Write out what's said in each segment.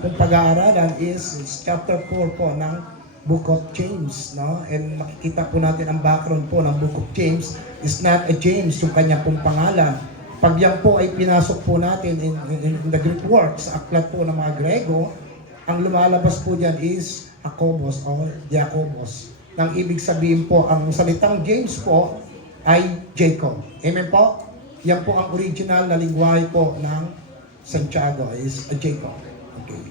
Kung pag-aaralan is chapter 4 po ng Book of James, no? And makikita po natin ang background po ng Book of James is not a James, yung kanya pong pangalan. Pag yan po ay pinasok po natin in the Greek works, sa aklat po ng mga Grego, ang lumalabas po diyan is Jacobos or Jacobos. Nang ibig sabihin po, ang salitang James po ay Jacob. Amen po? Yan po ang original na lingwahe po ng Santiago is Jacob. Okay.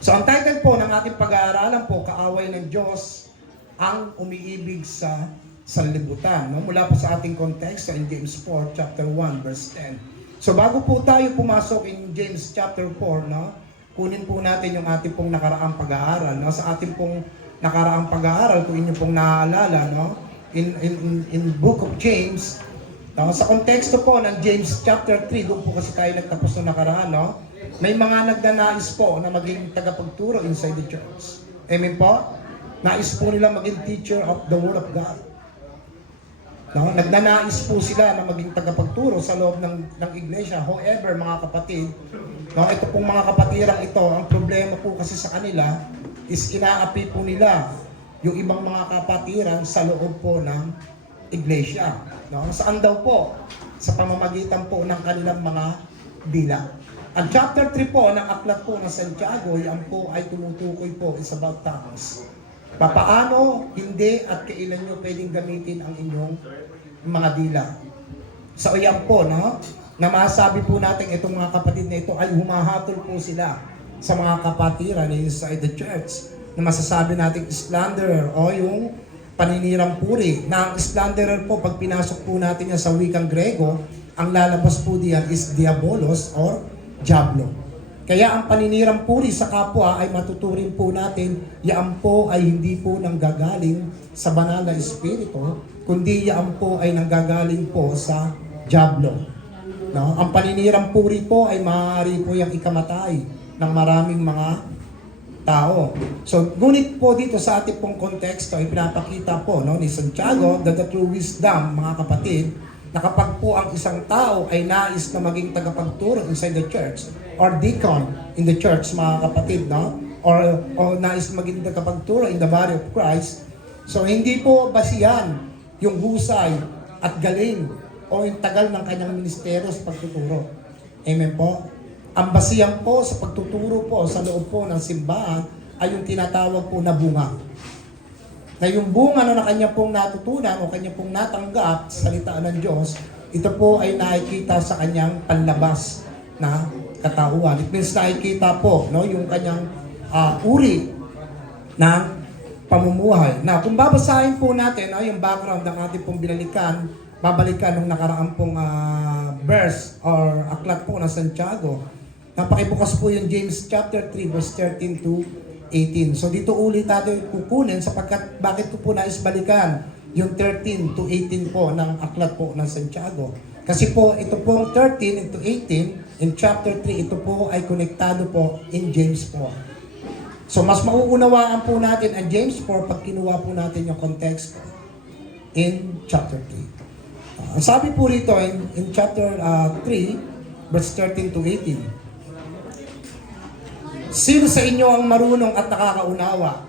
So ang title po ng ating pag-aaralan po, Kaaway ng Diyos ang umiibig sa sanlibutan. No? Mula po sa ating konteksto in James 4, chapter 1, verse 10. So bago po tayo pumasok in James chapter 4, no? Kunin po natin yung ating pong nakaraang pag-aaral. No? Sa ating pong nakaraang pag-aaral, kung inyo pong naaalala, no? in Book of James, no? Sa konteksto po ng James chapter 3, doon po kasi tayo nagtapos na nakaraan, no? May mga nagnanais po na maging tagapagturo inside the church. Amen po? Nais po nila maging teacher of the Word of God. No? Nagnanais po sila na maging tagapagturo sa loob ng iglesia. However, mga kapatid, no, ito pong mga kapatirang ito, ang problema po kasi sa kanila is inaapi po nila yung ibang mga kapatiran sa loob po ng iglesia. No? Saan daw po? Sa pamamagitan po ng kanilang mga dila. Ang chapter 3 po ng aklat po ng Santiago, yan po ay tumutukoy po is about tongues. Papaano, hindi at kailan nyo pwedeng gamitin ang inyong mga dila. So yan po, no? Na masabi po natin itong mga kapatid na ito ay humahatol po sila sa mga kapatiran inside the church na masasabi natin slanderer o yung paninirang puri. Na ang slanderer po, pag pinasok po natin yan sa wikang Grego, ang lalabas po diyan is diabolos or diablo. Kaya ang paninirang puri sa kapwa ay matuturing po natin, yan po ay hindi po nanggagaling sa banal na espiritu, kundi yan po ay nanggagaling po sa diablo. No? Ang paninirang puri po ay maaari po yung ikamatay ng maraming mga tao. So, ngunit po dito sa ating pong konteksto ay pinapakita po, no, ni Santiago that the true wisdom, mga kapatid, na kapag po ang isang tao ay nais na maging tagapagturo inside the church or deacon in the church, mga kapatid, no? Or nais maging tagapagturo in the body of Christ, so hindi po basihan yung husay at galing o yung tagal ng kanyang ministeryo sa pagtuturo. Amen po? Ang basihan po sa pagtuturo po sa loob po ng simbahan ay yung tinatawag po na bunga. Na yung bunga na kanya pong natutunan o kanya pong natanggap sa salitaan ng Diyos, ito po ay nakikita sa kanyang panlabas na katauhan. It means nakikita po, no, yung kanyang uri ng pamumuhay. Na kung babasahin po natin, no, yung background ng ating pong babalikan ng nakaraang pong verse or aklat po ng Santiago. Napakibukas po yung James chapter 3 verse 13 to 18. So dito ulit natin kukunin sapagkat bakit ko po nais balikan yung 13 to 18 po ng aklat po ng Santiago. Kasi po ito pong 13 to 18 in chapter 3, ito po ay konektado po in James 4. So mas mauunawaan po natin ang James 4 pag kinuha po natin yung context in chapter 3. Ang sabi po rito in chapter 3 verse 13 to 18. Sino sa inyo ang marunong at nakakaunawa?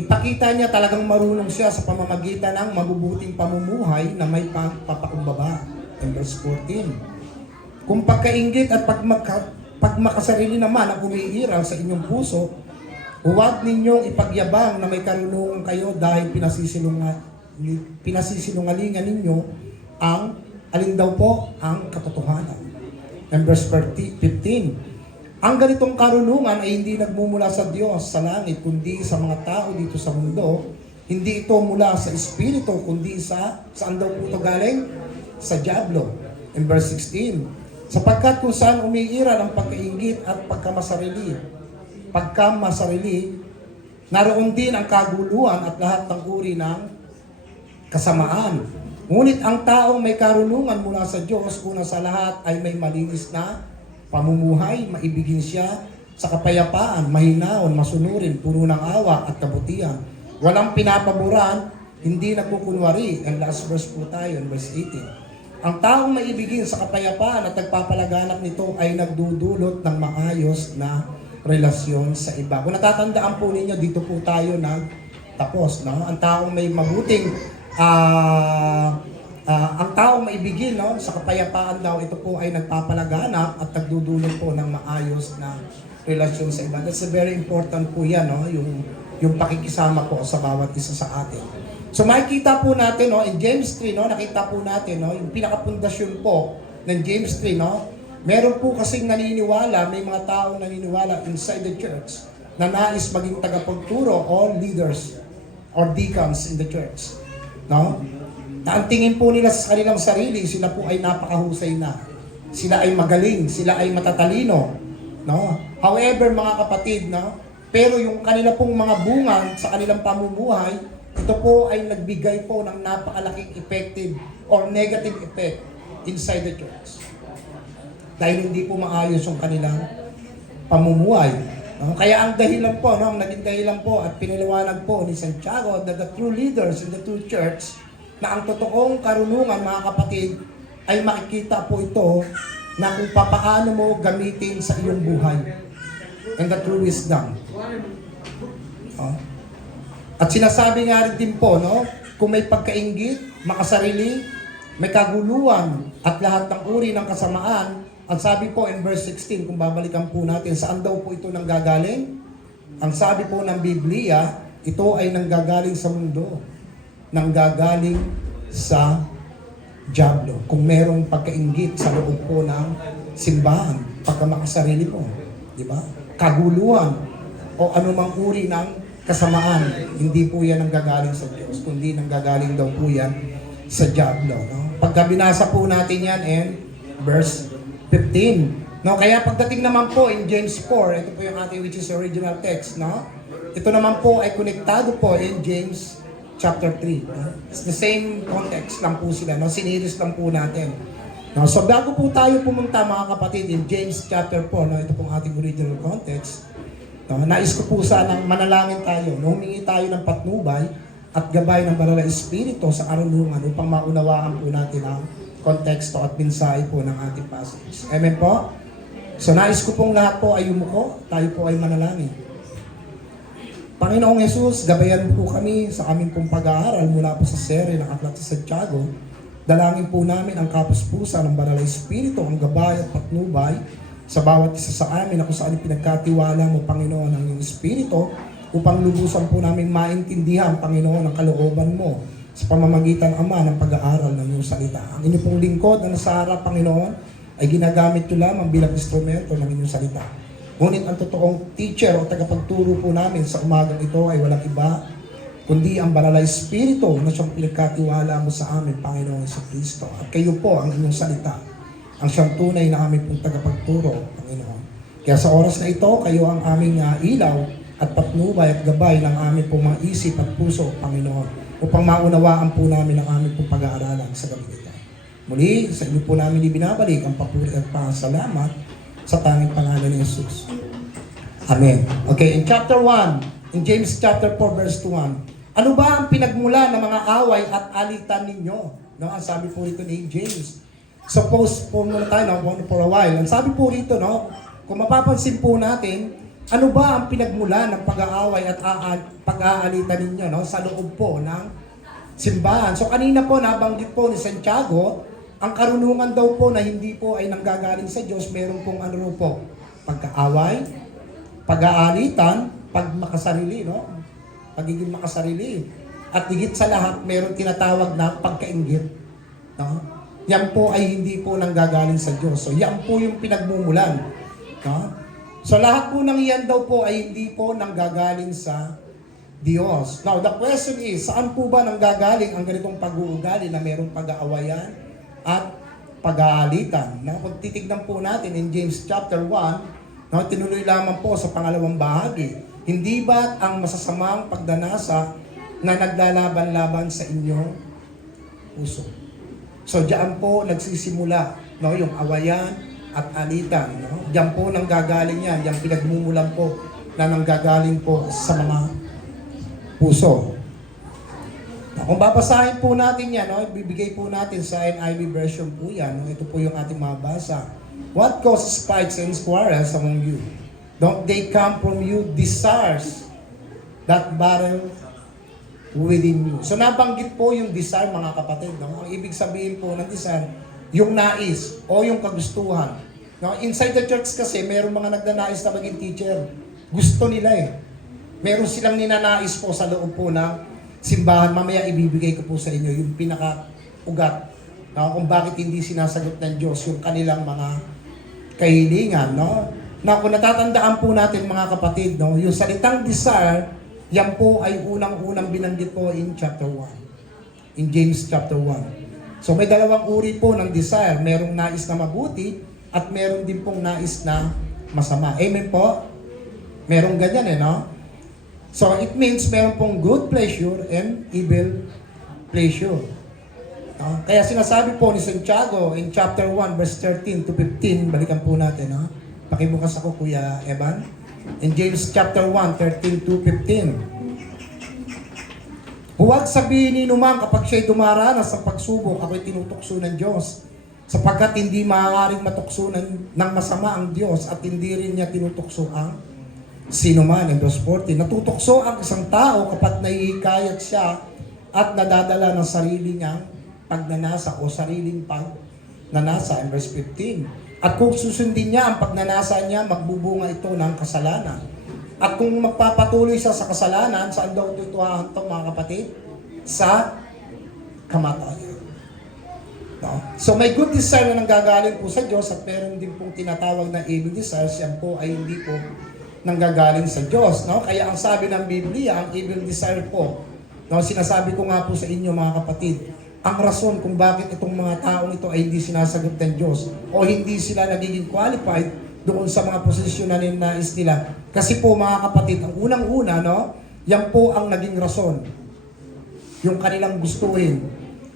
Ipakita niya talagang marunong siya sa pamamagitan ng mabubuting pamumuhay na may pagpapakumbaba. In verse 14. Kung pagkainggit at pagmakasarili naman ang umiiral sa inyong puso, huwag ninyong ipagyabang na may karunungan kayo dahil pinasisinungalingan ninyo ang alin daw po ang katotohanan. In verse 15. Ang ganitong karunungan ay hindi nagmumula sa Diyos sa langit, kundi sa mga tao dito sa mundo. Hindi ito mula sa Espiritu, kundi saan daw po ito galing? Sa diablo. In verse 16. Sapagkat kung saan umiiral ang pagkainggit at pagkamasarili, naroon din ang kaguluhan at lahat ng uri ng kasamaan. Ngunit ang taong may karunungan mula sa Diyos, una sa lahat ay may malinis na pamumuhay, maibigin siya sa kapayapaan, mahinaon, masunurin, puno ng awa at kabutihan. Walang pinapaboran, hindi nagkukunwari. Ang last verse po tayo, verse 18. Ang taong maibigin sa kapayapaan at nagpapalaganap nito ay nagdudulot ng maayos na relasyon sa iba. Kung natatandaan po ninyo, dito po tayo nagtapos, no? Ang taong may mabuting ang taong maibigin, no, sa kapayapaan daw, ito po ay nagpapalaganap at nagdudulot po ng maayos na relasyon sa iba. That's a very important po yan, no? Yung pakikisama po sa bawat isa sa atin. So makikita po natin, no, in James 3, no, nakita po natin, no, yung pinakapundasyon po ng James 3, no, meron po kasing naniniwala, may mga taong naniniwala inside the church na nais maging tagapagturo o leaders or deacons in the church. No? Na ang tingin po nila sa kanilang sarili, sila po ay napakahusay na. Sila ay magaling, sila ay matatalino. No? However, mga kapatid, no, pero yung kanila pong mga bunga sa kanilang pamumuhay, ito po ay nagbigay po ng napakalaking effective or negative effect inside the church. Dahil hindi po maayos yung kanilang pamumuhay. No? Kaya ang dahilan po, no, ang naging dahilan po at pinaliwanag po ni Santiago that the true leaders in the true church na ang totoong karunungan, mga kapatid, ay makikita po ito na kung papaano mo gamitin sa iyong buhay. And the true wisdom. No? At sinasabi nga rin din po, no, kung may pagkainggit, makasarili, may kaguluhan, at lahat ng uri ng kasamaan, ang sabi po in verse 16, kung babalikan po natin, saan daw po ito nanggagaling? Ang sabi po ng Biblia, ito ay nanggagaling sa mundo. Nanggagaling sa dyablo. Kung merong pagkainggit sa loob po ng simbahan, pagka makasarili mo, di ba? Kaguluhan, o anumang uri ng kasamaan, hindi po yan nanggagaling sa Diyos, kundi nanggagaling daw po yan sa dyablo. No? Pagka binasa po natin yan in verse 15. No? Kaya pagdating naman po in James 4, ito po yung ating which is original text. No? Ito naman po ay konektado po in James chapter 3. No? It's the same context lang po sila. No? Siniris lang po natin. No? So bago po tayo pumunta, mga kapatid, in James chapter 4, no? Ito pong ating original context. No, nais ko po sanang manalangin tayo, no, humingi tayo ng patnubay at gabay ng Banal na Espiritu sa karunungan upang maunawaan po natin ang konteksto at mensahe po ng ating passage. Amen po? So nais ko pong lahat po ay yumuko, tayo po ay manalangin. Panginoong Jesus, gabayan po kami sa aming pong pag-aaral mula po sa serye ng Aklat sa Santiago. Dalangin po namin ang kapuspusan ng Banal na Espiritu, ang gabay at patnubay sa bawat isa sa amin na kung saan pinagkatiwala mo, Panginoon, ang iyong Espiritu upang lubusan po namin maintindihan, Panginoon, ang kalooban mo sa pamamagitan, Ama, ng pag-aaral ng iyong salita. Ang inyong pong lingkod na nasa harap, Panginoon, ay ginagamit ko lamang bilang instrumento ng inyong salita. Ngunit ang totoong teacher o tagapagturo po namin sa umagang ito ay walang iba, kundi ang Banal na Espiritu na siyang pinagkatiwala mo sa amin, Panginoon sa Kristo. At kayo po ang inyong salita, ang siyang tunay na aming pong tagapagturo, Panginoon. Kaya sa oras na ito, kayo ang aming ilaw at patnubay at gabay ng aming pong mga isip at puso, Panginoon, upang maunawaan po namin ang aming pong pag-aaralan sa gabi ito. Muli, sa inyo po namin ibinabalik ang papuri at pasalamat sa tanging pangalan ni Jesus. Amen. Okay, in chapter 1, in James chapter 4, verse 1, ano ba ang pinagmula ng mga away at alitan ninyo? No, ang sabi po rito ni James. Suppose po muna tayo, no, for a while. Ang sabi po rito, no, kung mapapansin po natin, ano ba ang pinagmula ng pag-aaway at pag-aalitan ninyo, no, sa loob po ng simbahan? So kanina po, nabanggit po ni Santiago, ang karunungan daw po na hindi po ay nanggagaling sa Diyos, meron pong ano po, pagkaaway, pag-aalitan, pagmakasarili, no? Pagiging makasarili. At higit sa lahat, meron tinatawag na pagkainggit. No? Yan po ay hindi po nanggagaling sa Diyos. So yan po yung pinagmumulan. No? So lahat po ng iyan daw po ay hindi po nanggagaling sa Diyos. Now the question is, saan po ba nanggagaling ang ganitong pag-uugali na merong pag-aawayan at pag-aalitan? No? Kung titignan po natin in James chapter 1, no, tinuloy lamang po sa pangalawang bahagi. Hindi ba ang masasamang pagdanasa na naglalaban-laban sa inyong puso? So diyan po nagsisimula, no, yung awayan at alitan, no? Diyan po nanggagaling yan, yung pinagmumulan po na nanggagaling po sa mga puso. Kung babasahin po natin yan, no, bibigay po natin sa NIV version po yan. No? Ito po yung ating mabasa. What causes fights and quarrels among you? Don't they come from you desires that battle within you? So nabanggit po yung desire, mga kapatid. No? Ang ibig sabihin po ng desire, yung nais o yung kagustuhan. No? Inside the church kasi, mayroong mga nagnanais na maging teacher. Gusto nila eh. Meron silang ninanais po sa loob po ng simbahan. Mamaya ibibigay ko po sa inyo yung pinaka-ugat, no? Kung bakit hindi sinasagot ng Diyos yung kanilang mga kahilingan. No? Na kung natatandaan po natin, mga kapatid, no? Yung salitang desire, yan po ay unang-unang binanggit po in chapter 1. In James chapter 1. So may dalawang uri po ng desire. Merong nais na mabuti at meron din pong nais na masama. Amen po? Merong ganyan no? So it means meron pong good pleasure and evil pleasure. Kaya sinasabi po ni Santiago in chapter 1 verse 13 to 15, balikan po natin. Pakibukas ako, Kuya Evan. In James chapter 1, 13 to 15. Huwag sabihin ni numan kapag siya'y dumaranas sa pagsubok, ako'y tinutukso ng Diyos. Sapagkat hindi maaaring matukso ng masama ang Diyos at hindi rin niya tinutukso ang sino man. In verse 14, natutokso ang isang tao kapag nahihikayat siya at nadadala ng sarili niyang pagnanasa o sariling pagnanasa. In verse 15, at kung susundin niya ang pagnanasa niya, magbubunga ito ng kasalanan. At kung magpapatuloy siya sa kasalanan, saan daw ito hahantong, mga kapatid? Sa kamatayan. No? So may good desire na nanggagaling po sa Diyos at meron din pong tinatawag na evil desires. Yan po ay hindi po nanggagaling sa Diyos. No? Kaya ang sabi ng Biblia, ang evil desire po, no? Sinasabi ko nga po sa inyo, mga kapatid, ang rason kung bakit itong mga taong ito ay hindi sinasagot ng Diyos o hindi sila nagiging qualified doon sa mga posisyon na ninais nila. Kasi po, mga kapatid, ang unang-una, no? Yan po ang naging rason. Yung kanilang gustuhin.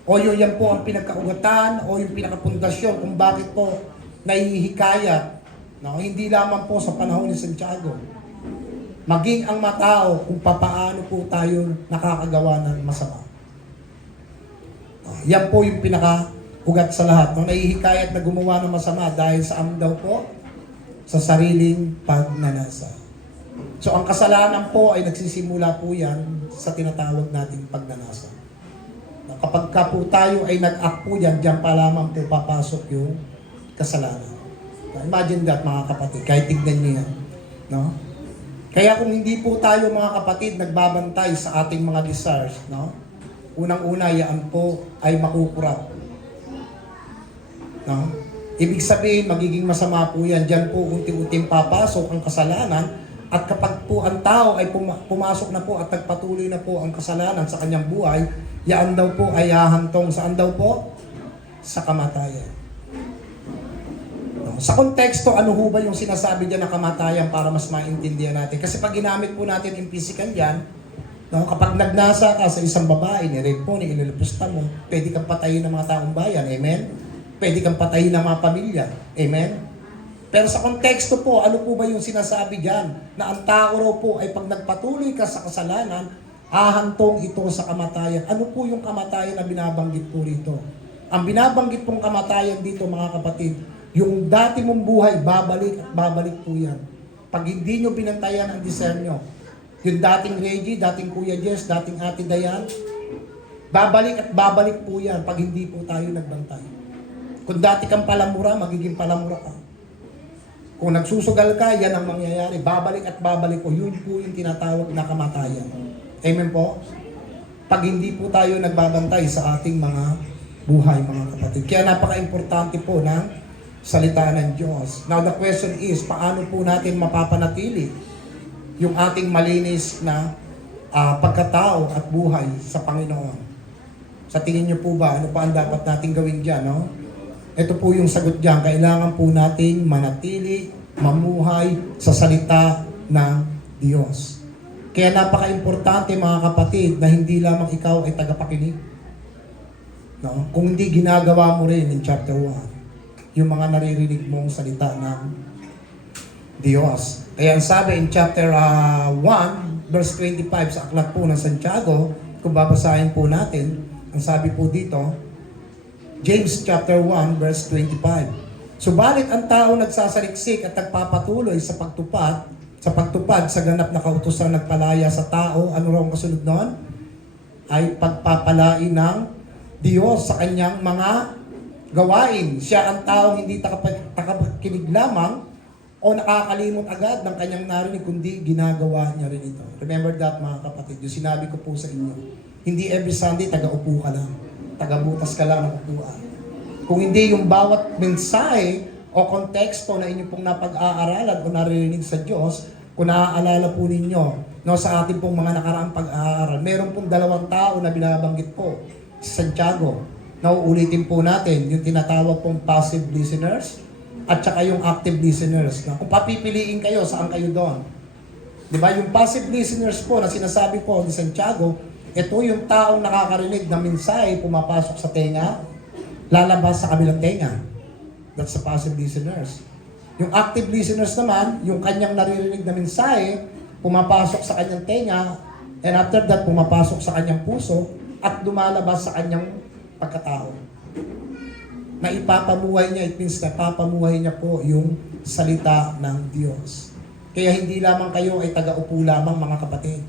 O yan po ang pinagkaugatan o yung pinakapundasyon kung bakit po nahihikayat. No, hindi lamang po sa panahon ni Santiago. Maging ang matao kung papaano po tayo nakakagawa ng masama. Yan po yung pinaka-ugat sa lahat. No? Nahihikayat na gumawa ng masama dahil saan daw po? Sa sariling pagnanasa. So ang kasalanan po ay nagsisimula po yan sa tinatawag nating pagnanasa. Kapag ka po tayo ay nag-act po yan, diyan pa lamang po papasok yung kasalanan. Imagine that, mga kapatid, kahit tignan niyo yan. No? Kaya kung hindi po tayo, mga kapatid, nagbabantay sa ating mga desires, no? Unang-una, yan po ay makukurap. No? Ibig sabihin, magiging masama po yan. Diyan po unti-unting papasok ang kasalanan. At kapag po ang tao ay pumasok na po at nagpatuloy na po ang kasalanan sa kanyang buhay, yan daw po ay hahantong saan daw po? Sa kamatayan. Sa konteksto, ano ho ba yung sinasabi dyan na kamatayan para mas maintindihan natin? Kasi pag ginamit po natin yung physical yan, no, kapag nagnasa ka sa isang babae, ni-rape mo, ni-ilipusta mo, pwede kang patayin ng mga taong bayan, amen? Pwede kang patayin ng mga pamilya, amen? Pero sa konteksto po, ano po ba yung sinasabi dyan? Na ang tao raw po ay pag nagpatuloy ka sa kasalanan, hahantong ito sa kamatayan. Ano po yung kamatayan na binabanggit po rito? Ang binabanggit pong kamatayan dito, mga kapatid, yung dati mong buhay, babalik at babalik po yan. Pag hindi nyo binantayan ang desire nyo, yung dating Reggie, dating Kuya Jess, dating Ate Dayan, babalik at babalik po yan pag hindi po tayo nagbantay. Kung dati kang palamura, magiging palamura ka. Kung nagsusugal ka, yan ang mangyayari. Babalik at babalik po. Yun po yung tinatawag na kamatayan. Amen po? Pag hindi po tayo nagbabantay sa ating mga buhay, mga kapatid. Kaya napaka-importante po ng salita ng Diyos. Now the question is, paano po natin mapapanatili yung ating malinis na pagkatao at buhay sa Panginoon? Sa tingin niyo po ba, ano pa ang dapat natin gawin dyan, no? Ito po yung sagot dyan. Kailangan po nating manatili, mamuhay sa salita ng Diyos. Kaya napaka-importante, mga kapatid, na hindi lamang ikaw ay tagapakinig. No? Kung hindi, ginagawa mo rin in chapter 1 yung mga naririnig mong salita ng Diyos. Kaya ang sabi in chapter 1, verse 25 sa aklat po ng Santiago, kung babasahin po natin, ang sabi po dito, James chapter 1 verse 25. Subalit ang tao nagsasaliksik at nagpapatuloy sa pagtupad sa ganap na kautusan nagpalaya sa tao, ano raw ang kasunod noon? Ay pagpapalain ng Diyos sa kanyang mga gawain. Siya ang taong hindi takapakinig lamang o nakakalimot agad ng kanyang narinig, kundi ginagawa niya rin ito. Remember that, mga kapatid. Yung sinabi ko po sa inyo, hindi every Sunday taga-upo ka lang. Taga-butas ka lang ng upuan. Kung hindi yung bawat mensahe o konteksto na inyo pong napag-aaralan o naririnig sa Diyos, kung naaalala po ninyo, no, sa ating pong mga nakaraang pag-aaral, meron pong 2 tao na binabanggit po, si Santiago. Nauulitin po natin yung tinatawag pong passive listeners at saka yung active listeners. No? Kung papipiliin kayo, saan kayo doon? Di ba? Yung passive listeners po na sinasabi po ni Santiago, ito yung taong nakakarinig ng mensahe, pumapasok sa tenga, lalabas sa kabilang tenga. That's the passive listeners. Yung active listeners naman, yung kanyang naririnig na mensahe, pumapasok sa kanyang tenga, and after that, pumapasok sa kanyang puso, at lumalabas sa kanyang pagkatao. Na ipapamuhay niya, it means na papamuhay niya po yung salita ng Diyos. Kaya hindi lamang kayo ay taga-upo lamang, mga kapatid.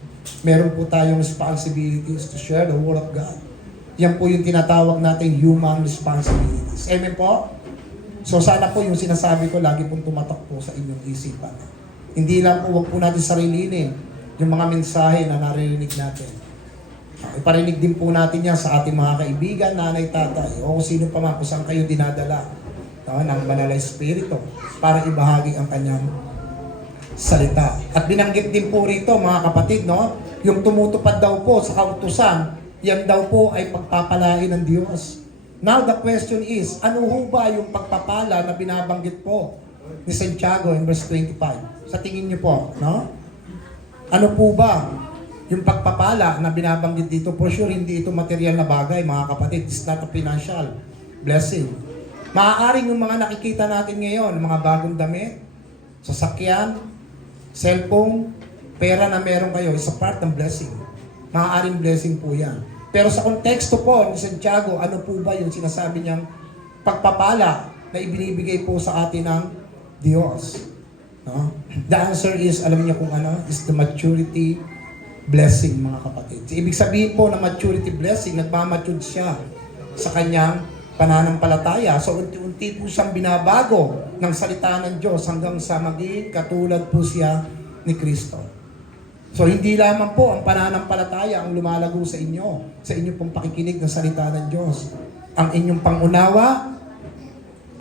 Meron po tayong responsibilities to share the Word of God. Yan po yung tinatawag natin human responsibilities. Amen po? So sana po yung sinasabi ko, lagi pong tumatak po sa inyong isipan. Hindi lang po, wag po natin sarilinin yung mga mensahe na naririnig natin. Iparinig din po natin yan sa ating mga kaibigan, nanay, tatay, o kung sino pa man, kung saan kayo dinadala ng Banal na Espiritu para ibahagi ang kanyang salita. At binanggit din po rito, mga kapatid, no, yung tumutupad daw po sa kautusan, yan daw po ay pagpapalain ng Diyos. Now the question is, ano ho ba yung pagpapala na binabanggit po ni Santiago in verse 25? Sa tingin niyo po, no? Ano po ba yung pagpapala na binabanggit dito? For sure, hindi ito material na bagay, mga kapatid. It's not a financial blessing. Maaaring yung mga nakikita natin ngayon, mga bagong damit, sasakyan, cellphone, pera na meron kayo, is a part ng blessing. Maaaring blessing po yan. Pero sa konteksto po ni Santiago, ano po ba yung sinasabi niyang pagpapala na ibinibigay po sa atin ng Diyos? No? The answer is, alam niyo kung ano, is the maturity blessing, mga kapatid. Ibig sabihin po na maturity blessing, nagmamature siya sa kanyang pananampalataya. So unti-unti po siyang binabago ng salita ng Diyos hanggang sa maging katulad po siya ni Kristo. So hindi lamang po ang pananampalataya ang lumalago sa inyo, sa inyong pong pakikinig ng salita ng Diyos. Ang inyong pangunawa,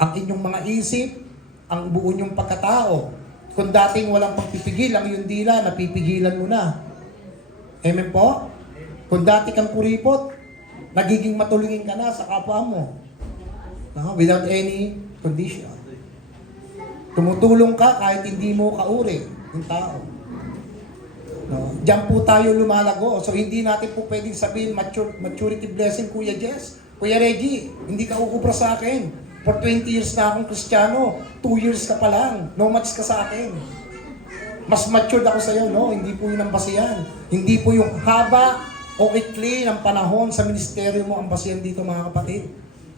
ang inyong mga isip, ang buo niyong pagkatao. Kung dating walang pagpipigil ang iyong dila, napipigilan mo na. Amen po? Kung dati kang kuripot, nagiging matulungin ka na sa kapwa mo. No? Without any condition. Tumutulong ka kahit hindi mo kauri yung tao. No? Diyan po tayo lumalago. So hindi natin po pwedeng sabihin maturity blessing, Kuya Jess, Kuya Reggie, hindi ka ukubra sa akin. For 20 years na akong Kristiyano, 2 years ka pa lang, no match ka sa akin. Mas matured ako sa iyo, no? Hindi po yun ang basihan. Hindi po yung haba o ikli ng panahon sa ministeryo mo ang basihan dito, mga kapatid.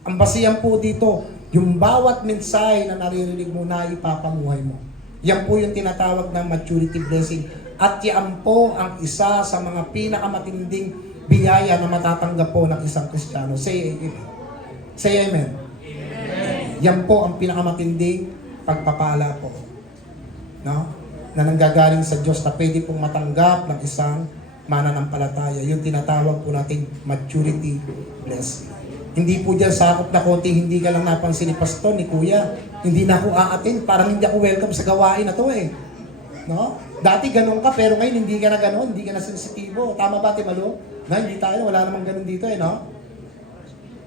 Ang basihan po dito, yung bawat mensahe na naririnig mo na ipapamuhay mo. Yan po yung tinatawag ng maturity blessing. At yan po ang isa sa mga pinakamatinding biyaya na matatanggap po ng isang Kristiyano. Say amen. Say amen. Amen. Yan po ang pinakamatinding pagpapala po. No? Na nanggagaling sa Diyos na pwede pong matanggap ng isang mananampalataya. Yung tinatawag po nating maturity blessing. Hindi po dyan sakop na konti, hindi ka lang napansin ni Pastor, ni Kuya. Hindi na ako aatin, parang hindi ako welcome sa gawain na to eh. No? Dati ganun ka, pero ngayon hindi ka na ganun, hindi ka na sensitibo. Tama ba, Timalo? Na, hindi tayo, wala namang ganun dito eh, no?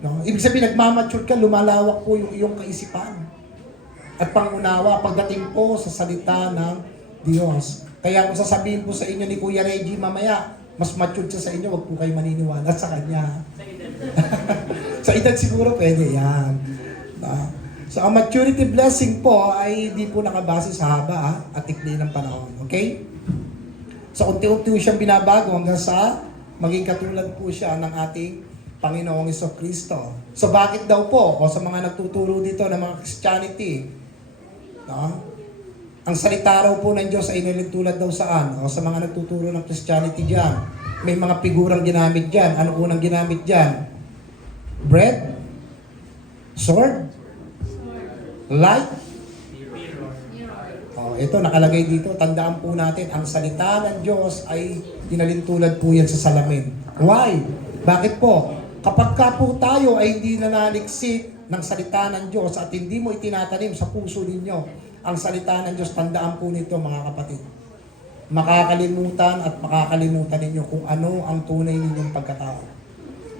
No? Ibig sabihin, nagmamature ka, lumalawak po yung iyong kaisipan. At pangunawa, pagdating po sa salita ng Diyos. Kaya kung sasabihin po sa inyo ni Kuya Reggie mamaya, mas mature siya sa inyo, wag po kayo maniniwala sa kanya. Sa edad siguro pwede yan. So ang maturity blessing po ay hindi po nakabase sa haba at ikli ng panahon. Okay? So unti-unti siyang binabago hanggang sa maging katulad po siya ng ating Panginoong Jesucristo. So bakit daw po, o sa mga nagtuturo dito ng mga Christianity, no? Ang salita raw po ng Diyos ay nilitulad daw saan? O sa mga nagtuturo ng Christianity dyan, may mga figurang ginamit dyan. Ano unang ginamit dyan? Bread? Sword? Light? O, ito nakalagay dito. Tandaan po natin, ang salita ng Diyos ay inalintulad po yan sa salamin. Why? Bakit po? Kapag ka po tayo ay hindi nanaliksik ng salita ng Diyos at hindi mo itinatanim sa puso ninyo ang salita ng Diyos, tandaan po nito mga kapatid. Makakalimutan at makakalimutan ninyo kung ano ang tunay ninyong pagkatao.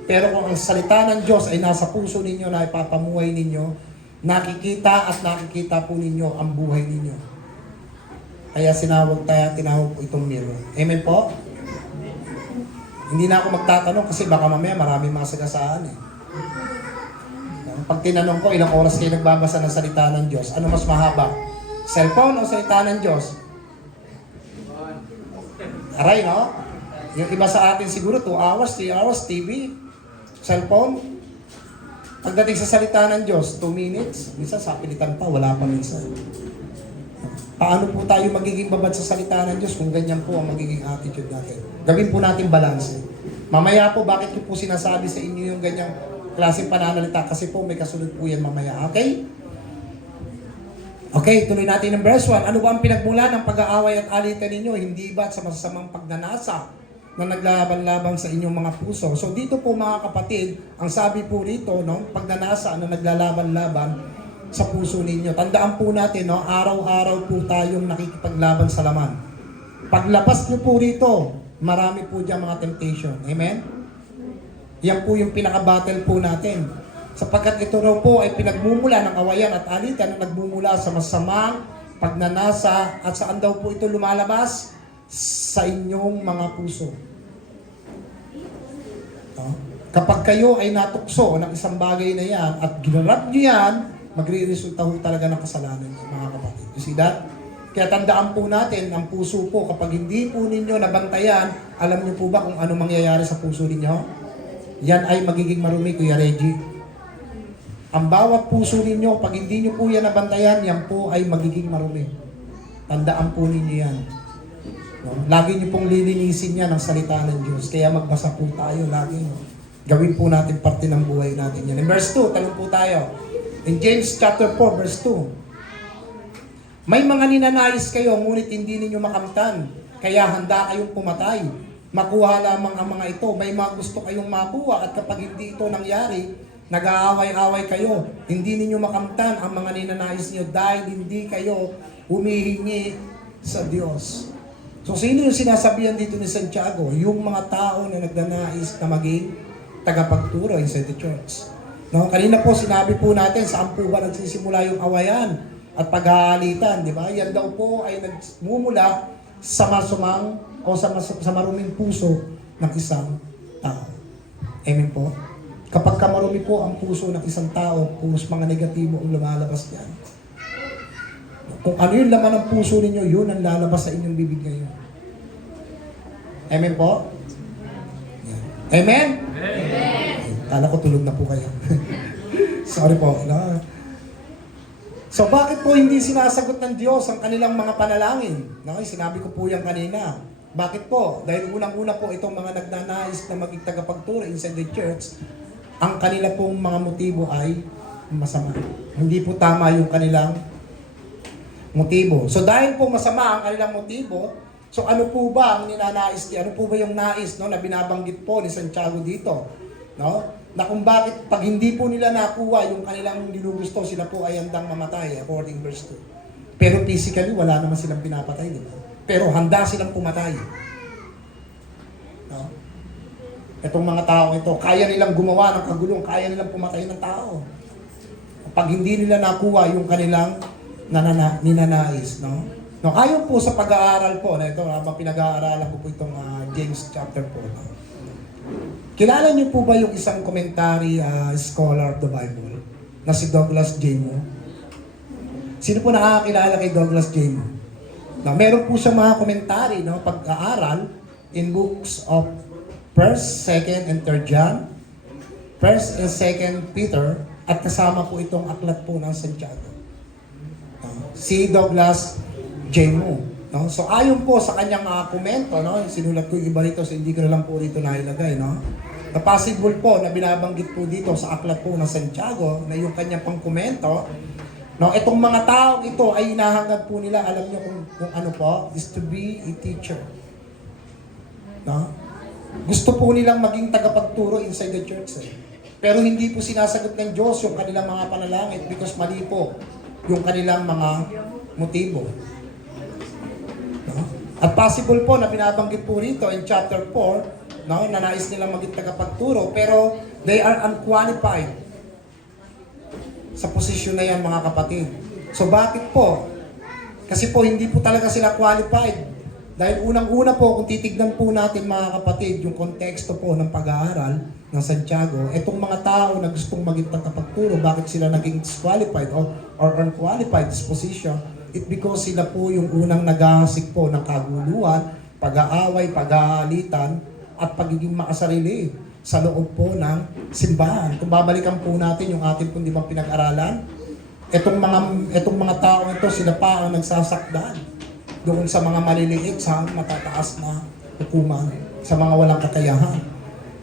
Pero kung ang salita ng Diyos ay nasa puso ninyo na ipapamuhay ninyo, nakikita at nakikita po ninyo ang buhay ninyo. Kaya tinawag po itong mirror. Amen po? Hindi na ako magtatanong kasi baka mamaya maraming masagasaan eh. Pag tinanong ko ilang oras kayo nagbabasa ng salita ng Diyos, ano mas mahaba? Cellphone o salita ng Diyos? Aray, no? Yung iba sa atin siguro 2 hours, 3 hours, TV, cellphone. Pagdating sa salita ng Diyos, 2 minutes. Minsan sa pilitan pa, wala pa minsan. Paano po tayo magiging babad sa salita ng Diyos kung ganyan po ang magiging attitude natin? Gawin po natin balance. Mamaya po, bakit ko po sinasabi sa inyo yung ganyang klaseng pananalita? Kasi po may kasunod po yan mamaya. Okay? Okay, tuloy natin ang verse 1. Ano ba ang pinagmula ng pag-aaway at alitan ninyo? Hindi ba sa masasamang pagnanasa na naglaban-laban sa inyong mga puso? So dito po mga kapatid, ang sabi po rito, no, pagnanasa na naglalaban-laban sa puso ninyo. Tandaan po natin, no, araw-araw po tayong nakikipaglaban sa laman. Paglabas nyo po rito, marami po dyan mga temptation. Amen? Yan po yung pinaka-battle po natin. Sapagkat ito raw po ay pinagmumula ng awayan at alitan na nagmumula sa masamang pagnanasa at saan daw po ito lumalabas? Sa inyong mga puso. No? Kapag kayo ay natukso ng isang bagay na yan at ginarap nyo yan, magre-resulta ho talaga ng kasalanan mga kapatid. You see that? Kaya tandaan po natin, ang puso po, kapag hindi po ninyo nabantayan, alam niyo po ba kung ano mangyayari sa puso ninyo? Yan ay magiging marumi, Kuya Reggie. Ang bawat puso ninyo, pag hindi nyo po yan nabantayan, yan po ay magiging marumi. Tandaan po ninyo yan. No? Lagi nyo pong lilinisin yan ang salita ng Diyos. Kaya magbasa po tayo lagi. No? Gawin po natin parte ng buhay natin yan. In verse 2, tanong po tayo. In James chapter 4, verse 2. May mga ninanais kayo, ngunit hindi ninyo makamtan. Kaya handa kayong pumatay. Makuha lamang ang mga ito. May mga gusto kayong makuha at kapag hindi ito nangyari, nag-aaway-away kayo. Hindi ninyo makamtan ang mga ninanais niyo dahil hindi kayo humihingi sa Diyos. So sino yung sinasabihan dito ni Santiago? Yung mga tao na nagnanais na maging tagapagturo inside the church. No, kanina po sinabi po natin saan po ba nagsisimula yung awayan at pag-aalitan, di ba? Yan daw po ay nagmumula sa masumang o sa maruming puso ng isang tao. Amen po? Kapag marumi po ang puso ng isang tao, puros mga negatibo ang lumalabas niyan. Kung ano yung laman ng puso ninyo, yun ang lalabas sa inyong bibig ngayon. Amen po? Yan. Amen? Amen! Kala ko tulog na po kayo. Sorry po. No? So bakit po hindi sinasagot ng Diyos ang kanilang mga panalangin? No? Sinabi ko po yan kanina. Bakit po? Dahil unang-una po itong mga nagnanais na maging tagapagturo inside the church, ang kanila pong mga motibo ay masama. Hindi po tama yung kanilang motibo. So dahil po masama ang kanilang motibo, so ano po ba ang ninanais? Ano po ba yung nais, no, na binabanggit po ni Santiago dito? No? Na kung bakit pag hindi po nila nakuha yung kanilang nilugusto, sila po ay handang mamatay according verse 2. Pero physically wala naman silang pinapatay, di ba? Pero handa silang pumatay. No? Itong mga tao ito, kaya nilang gumawa ng kagulong, kaya nilang pumatay ng tao. Pag hindi nila nakuha yung kanilang ninanais, no? No, ayon po sa pag-aaral po, na ito, habang pinag-aaralan ko po itong James chapter 4. No? Kilala niyo po ba yung isang commentary scholar of the Bible na si Douglas J. Moo? Sino po nakakakilala kay Douglas J. Moo? No, meron po siya mga commentary, no, pag-aaral in books of First, Second, and Third John, First and Second Peter, at kasama po itong aklat po ng Santiago. Si Douglas J. Moo. No? So ayon po sa kanyang komento, no? Sinulat ko yung iba rito, so hindi ko na lang po rito nailagay. No? Na possible po na binabanggit po dito sa aklat po ng Santiago na yung kanyang pang komento, no? Itong mga taong ito ay hinahangad po nila, alam niyo kung ano po, is to be a teacher. No? Gusto po nilang maging tagapagturo inside the church. Pero hindi po sinasagot ng Diyos yung kanilang mga panalangin because mali po yung kanilang mga motibo. No? At possible po na binabanggit po rito in chapter 4, no, na nais nilang maging tagapagturo, pero they are unqualified sa posisyon na yan, mga kapatid. So bakit po? Kasi po hindi po talaga sila qualified. Dahil unang-una po, kung titignan po natin, mga kapatid, yung konteksto po ng pag-aaral ng Santiago, itong mga tao na gustong maging tagapagturo, bakit sila naging disqualified or unqualified this position? It because sila po yung unang naghahasik po ng kaguluhan, pag-aaway, pag-aalitan, at pagiging makasarili sa loob po ng simbahan. Kung babalikan po natin yung ating pong di ba pinag-aralan, itong mga tao ito, sila pa ang nagsasakdal doon sa mga maliliit sa matataas na hukuman, sa mga walang kakayahan.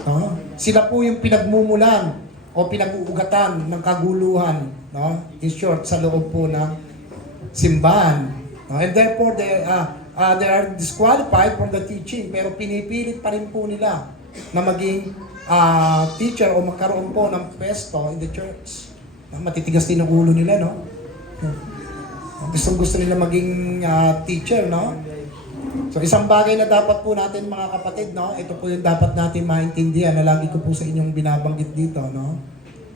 No? Sila po yung pinagmumulan o pinag-uugatan ng kaguluhan, no? In short, sa loob po ng simbahan. No? And therefore, they are disqualified from the teaching, pero pinipilit pa rin po nila na maging teacher o magkaroon po ng pwesto in the church. No? Matitigas din ang ulo nila, no? Gusto nila maging teacher, no? So isang bagay na dapat po natin, mga kapatid, no? Ito po yung dapat natin maintindihan na lagi ko po sa inyong binabanggit dito, no?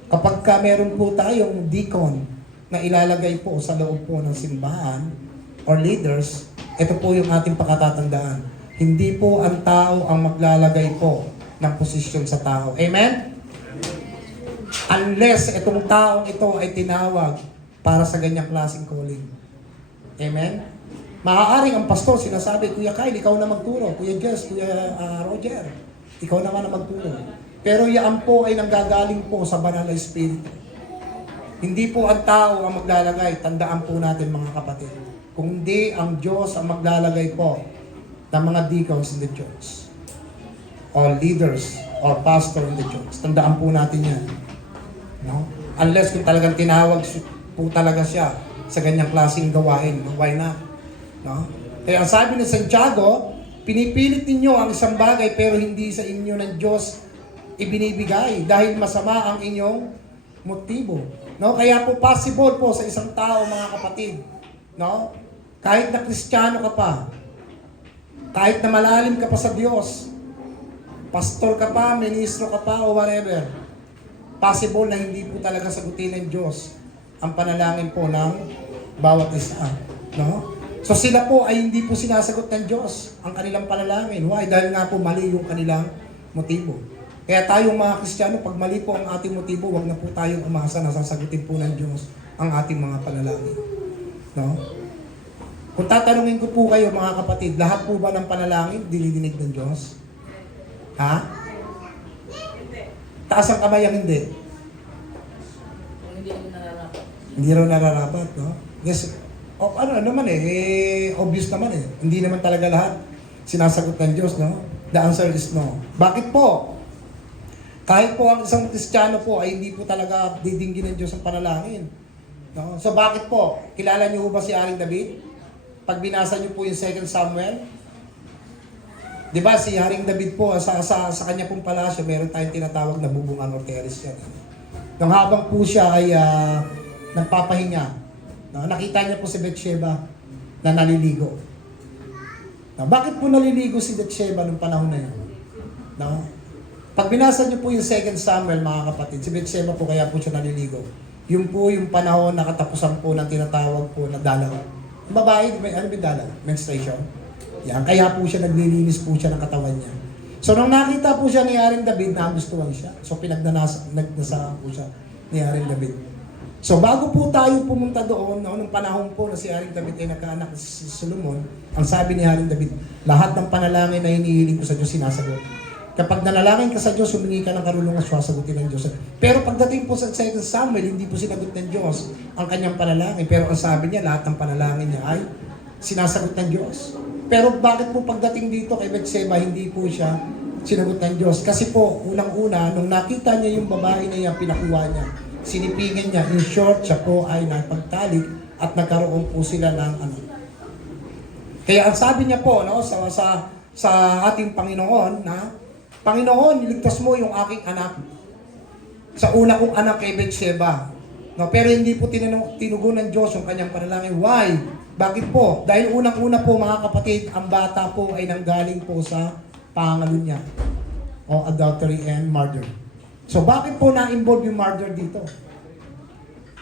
Kapag meron po tayong deacon na ilalagay po sa loob po ng simbahan or leaders, ito po yung ating pakatatandaan. Hindi po ang tao ang maglalagay po ng posisyon sa tao. Amen? Unless itong taong ito ay tinawag para sa ganyang klaseng calling. Amen? Maaaring ang pastor sinasabi, Kuya Kyle, ikaw na magturo. Kuya Jess, Kuya Roger, ikaw naman na magturo. Pero yan po ay nanggagaling po sa banal na espiritu. Hindi po ang tao ang maglalagay. Tandaan po natin, mga kapatid. Kundi ang Diyos ang maglalagay po ng mga deacons in the church. Or leaders, or pastor in the church. Tandaan po natin yan. No? Unless kung talagang tinawag po talaga siya sa ganyang klaseng gawain. Why not? No? Kaya ang sabi ni Santiago, pinipilit ninyo ang isang bagay pero hindi sa inyo ng Diyos ibinibigay dahil masama ang inyong motibo. No? Kaya po possible po sa isang tao, mga kapatid, no? Kahit na Kristiyano ka pa, kahit na malalim ka pa sa Diyos, pastor ka pa, ministro ka pa, o whatever, possible na hindi po talaga sagutin ng Diyos ang panalangin po ng bawat isa. No? So sila po ay hindi po sinasagot ng Diyos ang kanilang panalangin. Why? Dahil nga po mali yung kanilang motibo. Kaya tayong mga Kristiyano, pag mali po ang ating motibo, huwag na po tayong umasa na sasagutin po ng Diyos ang ating mga panalangin. No? Kung tatanungin ko po kayo, mga kapatid, lahat po ba ng panalangin dinidinig ng Diyos? Ha? Taas ang kamay ang hindi. Hindi raw nararapat, no? Yes. Ano naman obvious naman Hindi naman talaga lahat sinasagot ng Diyos, no? The answer is no. Bakit po? Kahit po ang isang Kristiyano po ay hindi po talaga didinggin ng Diyos ang panalangin. No? So bakit po? Kilala niyo ba si Haring David? Pag binasa niyo po yung 2 Samuel, di ba si Haring David po, sa kanya pong palasyo, meron tayong tinatawag na bubungan or terrace yan. Nang habang po siya ay nagpapahinga, no, nakita niya po si Bathsheba na naliligo. No, bakit po naliligo si Bathsheba nung panahon na yun? No? Pag binasa niyo po yung 2 Samuel, mga kapatid, si Bathsheba po kaya po siya naliligo. Yun po yung panahon na katapusan po ng tinatawag po na dalaw. Yung babae, ano ba dalaw? Menstruation. Yan, kaya po siya naglilinis po siya ng katawan niya. So nung nakita po siya ni Haring David, nagustuhan siya. So nagdasaan po siya ni Haring David. So bago po tayo pumunta doon, no, nung panahon po na si Haring David ay nagkaanak si Solomon, ang sabi ni Haring David, lahat ng panalangin na hinihiling ko sa Diyos sinasagot. Kapag nanalangin ka sa Diyos, humingi ka ng karunungan, sasagutin ng Diyos. Pero pagdating po sa 2 Samuel, hindi po sinagot ng Diyos ang kanyang panalangin. Pero ang sabi niya, lahat ng panalangin niya ay sinasagot ng Diyos. Pero bakit po pagdating dito kay Bathsheba, hindi po siya sinagot ng Diyos? Kasi po, unang-una, nung nakita niya yung babae na yan, pinakuha niya, sinipingin niya, in short, siya po ay napagtalik at nagkaroon po sila ng anak. Kaya ang sabi niya po, no, sa ating Panginoon, na, Panginoon, niligtas mo yung aking anak. Sa una kong anak kay Bathsheba. No, pero hindi po tinugon ng Diyos yung kanyang panalangin. Why? Bakit po? Dahil unang-una po mga kapatid, ang bata po ay nanggaling po sa pangalo niya. O adultery and murder. So bakit po na-involve yung murder dito?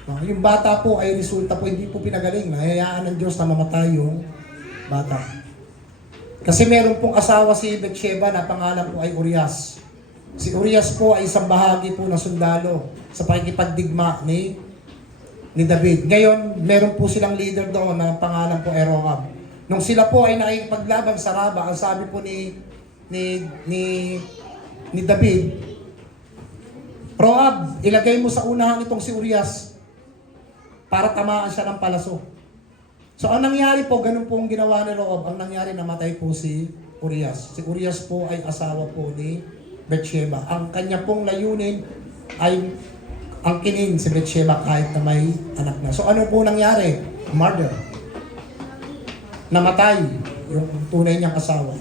No, yung bata po ay resulta po, hindi po pinagaling. Nahayaan ng Diyos na mamatay yung bata. Kasi meron pong asawa si Bathsheba na pangalan po ay Urias. Si Urias po ay isang bahagi po ng sundalo sa pakikipagdigma ni David. Ngayon, meron po silang leader doon na pangalan po ay Roab. Nung sila po ay nakikipaglaban sa Raba, ang sabi po ni David, Roab, ilagay mo sa unahan itong si Urias para tamaan siya ng palaso. So, ang nangyari po, ganun po ang ginawa ni Roab. Ang nangyari, namatay po si Urias. Si Urias po ay asawa po ni Bathsheba. Ang kanya pong layunin ay angkinin si Bathsheba kahit na may anak na. So, ano po nangyari? Murder. Namatay yung tunay niyang asawa.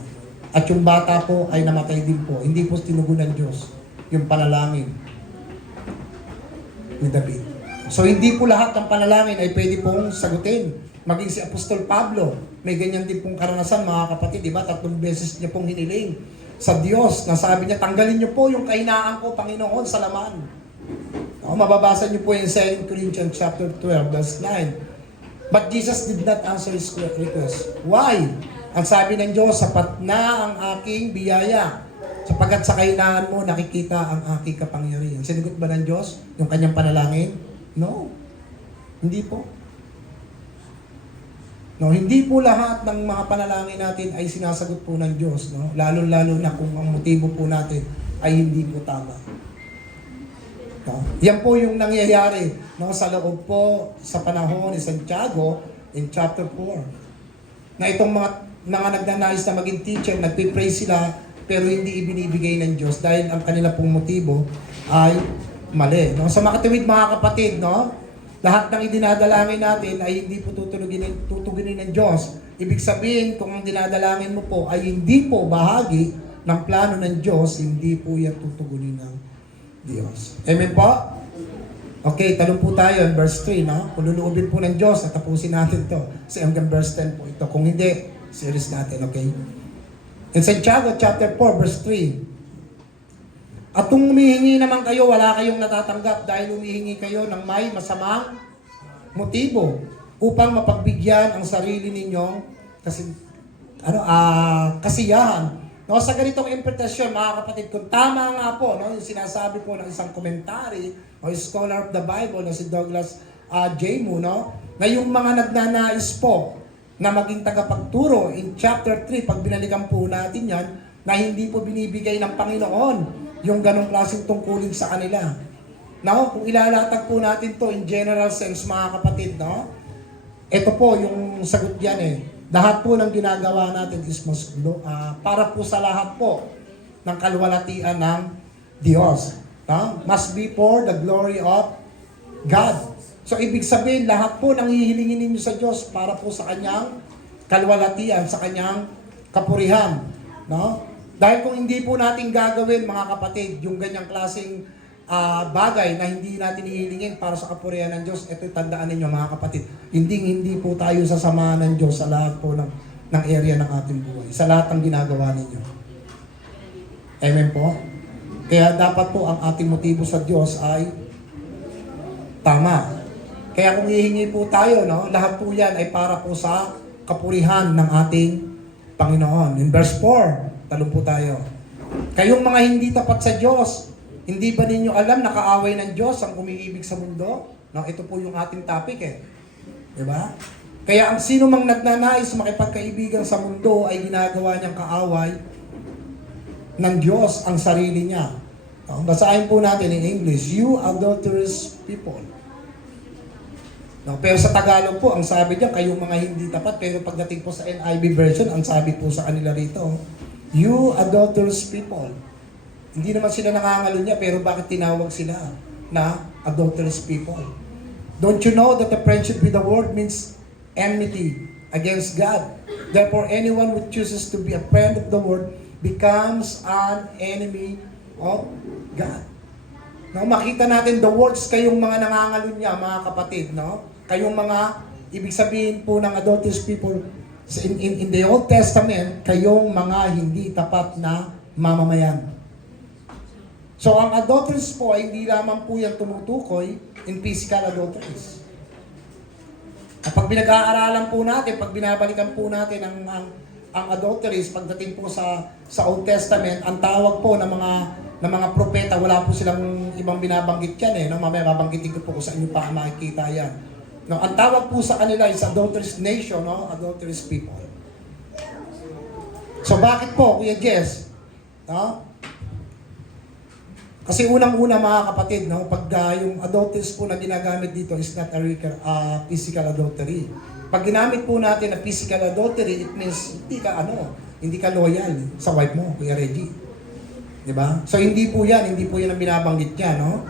At yung bata po ay namatay din po. Hindi po tinugunan ng Diyos yung panalangin ni David. So, hindi po lahat ng panalangin ay pwede pong sagutin. Maging si Apostol Pablo, may ganyan din pong karanasan mga kapatid, di ba? 3 beses niya pong hiniling sa Diyos na sabi niya, tanggalin niyo po yung kahinaan ko, Panginoon, sa laman. Mababasa niyo po yung 2 Corinthians chapter 12, verse 9. But Jesus did not answer his request. Why? Ang sabi ng Diyos, sapat na ang aking biyaya. Sapagkat sa kahinaan mo, nakikita ang aking kapangyarihan. Sinagot ba ng Diyos yung kanyang panalangin? No. Hindi po. No, hindi po lahat ng mga panalangin natin ay sinasagot po ng Diyos, no? Lalo-lalo na kung ang motibo po natin ay hindi po tama. No? Yan po yung nangyayari, no, sa loob po sa panahon ni Santiago in chapter 4. Na itong mga nagnanais na maging teacher, nagpipray sila pero hindi ibinibigay ng Diyos dahil ang kanila pong motibo ay mali. No? Sa makatuwid mga kapatid, no? Lahat ng idinadalangin natin ay hindi po tutugunin ng Diyos. Ibig sabihin, kung ang dinadalangin mo po ay hindi po bahagi ng plano ng Diyos, hindi po yan tutugunin ng Diyos. Amen po? Okay, talong po tayo in verse 3, no? Kung luluubin po ng Diyos, tapusin natin to. Kasi hanggang verse 10 po ito. Kung hindi, series natin, okay? In Santiago chapter 4, verse 3, at kung humihingi naman kayo, wala kayong natatanggap dahil humihingi kayo ng may masamang motibo upang mapagbigyan ang sarili ninyong kasiyahan. No, sa ganitong interpretasyon, mga kapatid, kung tama nga po, no, yung sinasabi po ng isang komentary o scholar of the Bible na si Douglas J. Moo, no, na yung mga nagnanais po na maging tagapagturo in chapter 3, pag binalikan po natin yan, na hindi po binibigay ng Panginoon yung ganong klaseng tungkulin sa kanila. Now, kung ilalatag po natin to in general sense, mga kapatid, no? Ito po yung sagot yan eh. Lahat po ng ginagawa natin is para po sa lahat po ng kaluwalhatian ng Diyos. No? Must be for the glory of God. So, ibig sabihin, lahat po ng hihilingin ninyo sa Diyos para po sa kanyang kaluwalhatian, sa kanyang kapurihan. No? Dahil kung hindi po natin gagawin, mga kapatid, yung ganyang klaseng bagay na hindi natin ihilingin para sa kapurihan ng Diyos, ito tandaan ninyo mga kapatid, hindi po tayo sasamahan ng Diyos sa lahat po ng area ng ating buhay, sa lahat ng ginagawa ninyo. Amen po? Kaya dapat po ang ating motibo sa Diyos ay tama. Kaya kung hihingi po tayo, no, lahat po yan ay para po sa kapurihan ng ating Panginoon. In verse 4, talong po tayo. Kayong mga hindi tapat sa Diyos, hindi ba ninyo alam na kaaway ng Diyos ang umiibig sa mundo? No, ito po yung ating topic eh. Diba? Kaya ang sino mang nagnanais makipagkaibigan sa mundo ay ginagawa niyang kaaway ng Diyos ang sarili niya. Basahin po natin in English, you adulterous people. No, pero sa Tagalog po, ang sabi niya, kayong mga hindi tapat. Pero pagdating po sa NIV version, ang sabi po sa kanila rito, you adulterous people. Hindi naman sila nangangalo niya, pero bakit tinawag sila na adulterous people? Don't you know that the friendship with the world means enmity against God? Therefore, anyone who chooses to be a friend of the world becomes an enemy of God. No, makita natin the words, kayong mga nangangalo niya, mga kapatid, no? Kayong mga, ibig sabihin po ng adulterous people, in the Old Testament, kayong mga hindi tapat na mamamayan. So, ang adulterous po ay hindi lamang po yan tumutukoy in physical adulteries. Kapag pinag-aaralan po natin, pag binabalikan po natin ang adulteries, pagdating po sa Old Testament, ang tawag po ng mga propeta, wala po silang ibang binabanggit yan eh. No? Mamaya babanggitin ko po kung saan nyo pa makikita yan. No? Ang tawag po sa kanila is adulterous nation, no? Adulterous people. So bakit po, Kuya Jess? No? Kasi unang-una mga kapatid, no? Pag yung adulterous po na ginagamit dito is not a physical adultery. Pag ginamit po natin na physical adultery, it means hindi ka loyal sa wife mo, Kuya Reggie. Diba? So hindi po yan ang binabanggit niya, no?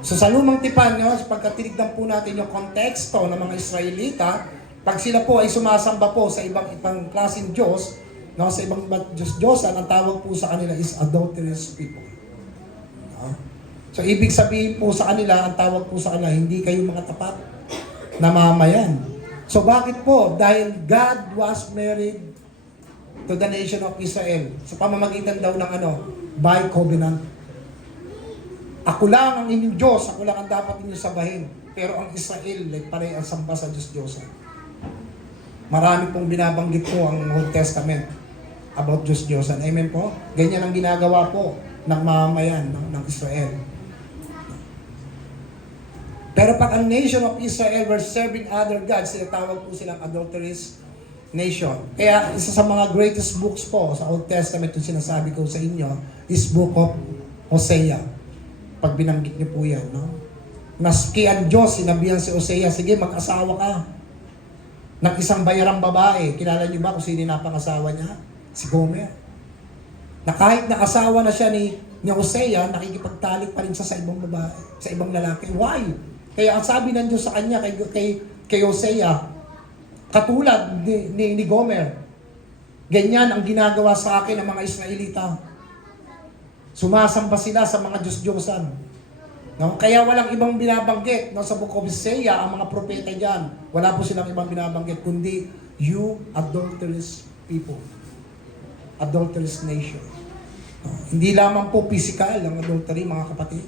So sa lumang tipan, no, pagka tinignan po natin yung konteksto ng mga Israelita, pag sila po ay sumasamba po sa ibang klaseng Diyos, no, sa ibang Diyos-Diyosan, ang tawag po sa kanila is adulterous people. No? So ibig sabihin po sa kanila, ang tawag po sa kanila, hindi kayo mga tapat na mamayan. So bakit po? Dahil God was married to the nation of Israel. Sa pamamagitan daw ng by covenant. Ako lang ang inyong Diyos, ako lang ang dapat inyong sabahin. Pero ang Israel, panay ang samba sa Diyos-Diyosan. Marami pong binabanggit po ang Old Testament about Diyos-Diyosan. Amen po? Ganyan ang ginagawa po ng mamamayan ng Israel. Pero pag ang nation of Israel were serving other gods, tinatawag po silang adulterous nation. Kaya isa sa mga greatest books po sa Old Testament yung sinasabi ko sa inyo is Book of Hosea. Pag binanggit niyo po yan, no? Maski ang Diyos, sinabihan si Hosea, sige mag-asawa ka ng isang bayarang babae. Kilala niyo ba kung sino napangasawa niya? Si Gomer. Na kahit nakasawa na siya ni Hosea, nakikipagtalik pa rin siya sa ibang babae, sa ibang lalaki. Why? Kaya ang sabi ng Diyos sa kanya, kay Hosea, katulad ni Gomer, ganyan ang ginagawa sa akin ng mga Israelita. Sumasamba sila sa mga Diyos-Diyosan. No? Kaya walang ibang binabanggit, no? Sa Book of Hosea, ang mga propeta dyan, wala po silang ibang binabanggit, kundi you adulterous people. Adulterous nation. No? Hindi lamang po physical ang adultery, mga kapatid.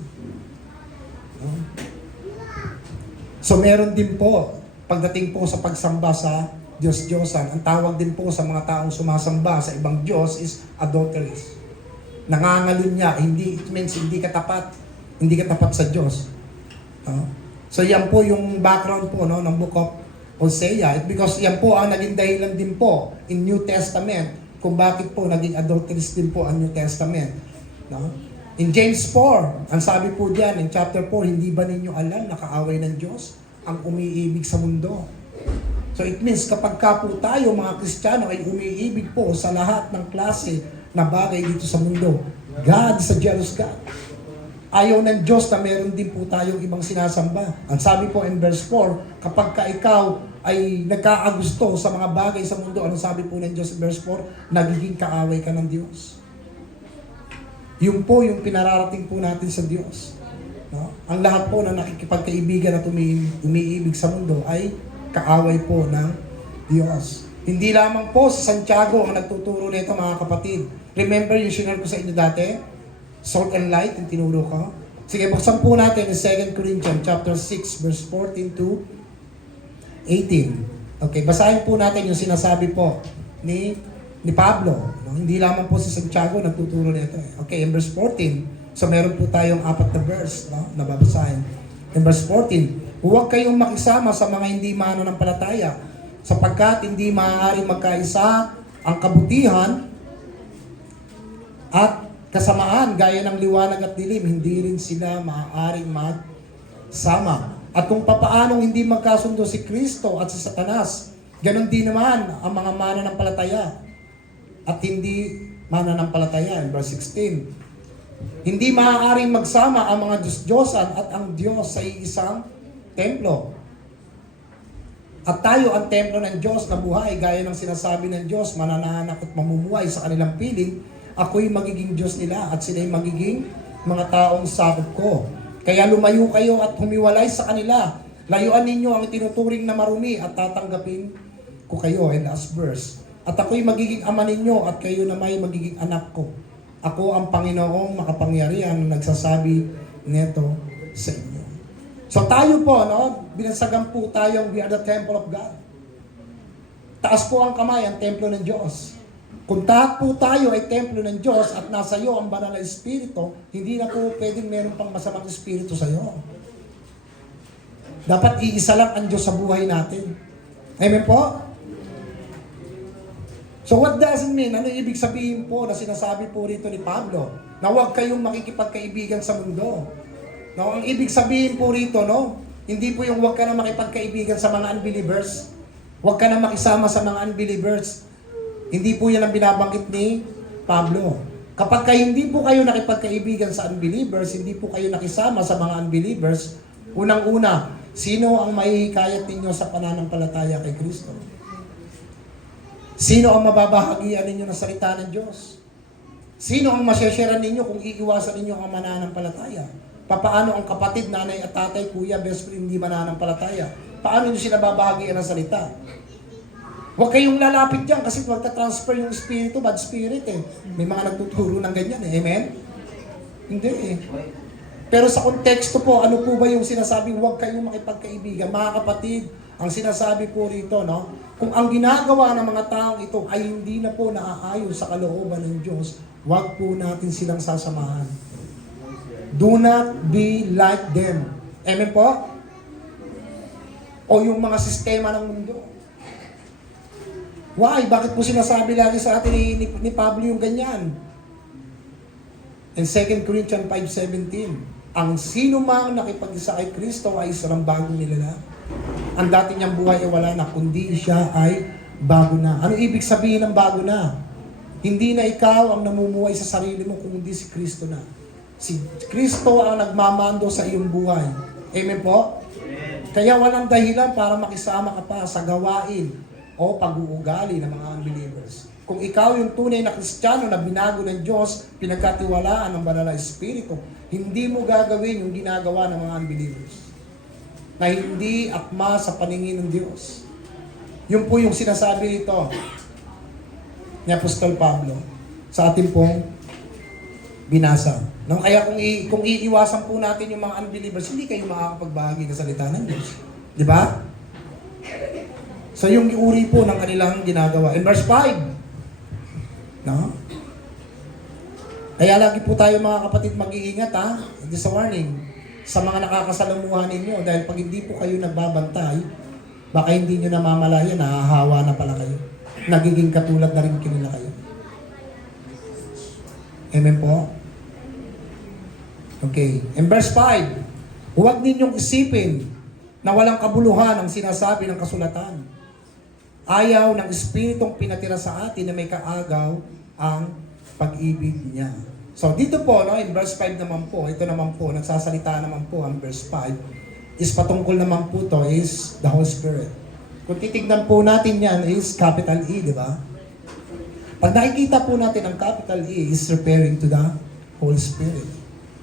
No? So meron din po, pagdating po sa pagsamba sa Diyos-Diyosan, ang tawag din po sa mga taong sumasamba sa ibang Diyos is adulterous. Nangangalun niya, it means hindi ka tapat sa Diyos. No? So yan po yung background po, no, ng Book of Hosea, because yan po ang naging dahilan din po in New Testament kung bakit po naging adulterous din po ang New Testament. No? In James 4, ang sabi po diyan in chapter 4, hindi ba ninyo alam na kaaway ng Diyos ang umiibig sa mundo? So it means kapag ka po tayo mga Kristiyano ay umiibig po sa lahat ng klase na bagay dito sa mundo. God is a jealous God. Ayaw ng Diyos na meron din po tayong ibang sinasamba. Ang sabi po in verse 4, kapag ka ikaw ay nagkakagusto sa mga bagay sa mundo, anong sabi po ng Diyos in verse 4? Nagiging kaaway ka ng Diyos. Yun po yung pinararating po natin sa Diyos. No? Ang lahat po na nakikipagkaibigan at umiibig sa mundo ay kaaway po ng Diyos. Hindi lamang po sa Santiago ang nagtuturo nito mga kapatid. Remember yung sinare ko sa inyo dati? Salt and light, yung tinuro ko. Sige, buksan po natin in 2 Corinthians chapter 6, verse 14 to 18. Okay, basahin po natin yung sinasabi po ni Pablo. No? Hindi lamang po si Santiago nagtuturo nito. Okay, in verse 14. So meron po tayong 4 na verse, no, na babasahin. In verse 14, huwag kayong makisama sa mga hindi mananampalataya, sapagkat hindi maaaring magkaisa ang kabutihan at kasamaan, gaya ng liwanag at dilim, hindi rin sila maaaring magsama. At kung papaanong hindi magkasundo si Kristo at si Satanas, ganon din naman ang mga mananampalataya at hindi mananampalataya. In verse 16, hindi maaaring magsama ang mga Diyos-Diyosan at ang Diyos sa iisang templo. At tayo ang templo ng Diyos na buhay, gaya ng sinasabi ng Diyos, manananak at mamumuhay sa kanilang piling, ako'y magiging Diyos nila at sila'y magiging mga taong sakop ko. Kaya lumayo kayo at humiwalay sa kanila. Layuan ninyo ang tinuturing na marumi at tatanggapin ko kayo. And last verse. At ako'y magiging ama ninyo at kayo na may magiging anak ko. Ako ang Panginoong makapangyarihan na nagsasabi neto sa inyo. So tayo po, no? Binasagan po tayong we are the temple of God. Taas po ang kamay, ang templo ng Diyos. Kung tahat po tayo ay templo ng Diyos at nasa iyo ang banal na Espiritu, hindi na po pwedeng meron pang masamang Espiritu sa iyo. Dapat iisa lang ang Diyos sa buhay natin. Amen po? So what does it mean? Ano ibig sabihin po na sinasabi po rito ni Pablo? Na huwag kayong makikipagkaibigan sa mundo. No, ang ibig sabihin po rito, no? Hindi po yung huwag ka na makipagkaibigan sa mga unbelievers. Huwag ka na makisama sa mga unbelievers. Hindi po yan ang binabanggit ni Pablo. Kapag hindi po kayo nakipagkaibigan sa unbelievers, hindi po kayo nakisama sa mga unbelievers, unang-una, sino ang mahihikayat ninyo sa pananampalataya kay Kristo? Sino ang mababahagian ninyo ng salita ng Diyos? Sino ang masyasharean ninyo kung iiwasan ninyo ang mananampalataya? Paano ang kapatid, nanay at tatay, kuya, best friend, hindi mananampalataya? Paano nyo sila babahagian ng salita? Huwag kayong lalapit dyan kasi magta-transfer yung spirito, bad spirit eh. May mga nagtuturo ng ganyan eh. Amen? Hindi eh. Pero sa konteksto po, ano po ba yung sinasabing huwag kayong makipagkaibigan? Mga kapatid, ang sinasabi po rito, no? Kung ang ginagawa ng mga taong ito ay hindi na po naaayon sa kalooban ng Diyos, huwag po natin silang sasamahan. Do not be like them. Amen po? O yung mga sistema ng mundo. Why? Bakit po sinasabi lagi sa atin ni Pablo yung ganyan? In 2 Corinthians 5:17, ang sino mang nakipag-isa kay Kristo ay isang bagong nilalang. Ang dati niyang buhay ay wala na, kundi siya ay bago na. Ano ibig sabihin ng bago na? Hindi na ikaw ang namumuhay sa sarili mo, kundi si Kristo na. Si Kristo ang nagmamando sa iyong buhay. Amen po? Kaya walang dahilan para makisama ka pa sa gawain o pag-uugali ng mga unbelievers. Kung ikaw yung tunay na Kristiyano na binago ng Diyos, pinagkatiwalaan ng banal na Espiritu, hindi mo gagawin yung ginagawa ng mga unbelievers na hindi akma sa paningin ng Diyos. Yun po yung sinasabi nito ni Apostol Pablo sa ating pong binasa. No? Kaya kung iiwasan po natin yung mga unbelievers, hindi kayo makakapagbahagi ng salita ng Diyos. Di ba? So yung uri po ng kanilang ginagawa. In verse 5, no? Kaya lagi po tayo mga kapatid mag-iingat ha. It is a warning sa mga nakakasalamuhan ninyo dahil pag hindi po kayo nagbabantay, baka hindi nyo namamalayan, nahahawa na pala kayo. Nagiging katulad na rin kinila kayo. Amen po? Okay. In verse 5, huwag ninyong isipin na walang kabuluhan ang sinasabi ng kasulatan. Ayaw ng Espiritong pinatira sa atin na may kaagaw ang pag-ibig niya. So dito po, no, in verse 5 naman po, ito naman po, nagsasalita naman po ang verse 5, is patungkol naman po to is the Holy Spirit. Kung titignan po natin yan is capital E, di ba? Pag nakikita po natin ang capital E is referring to the Holy Spirit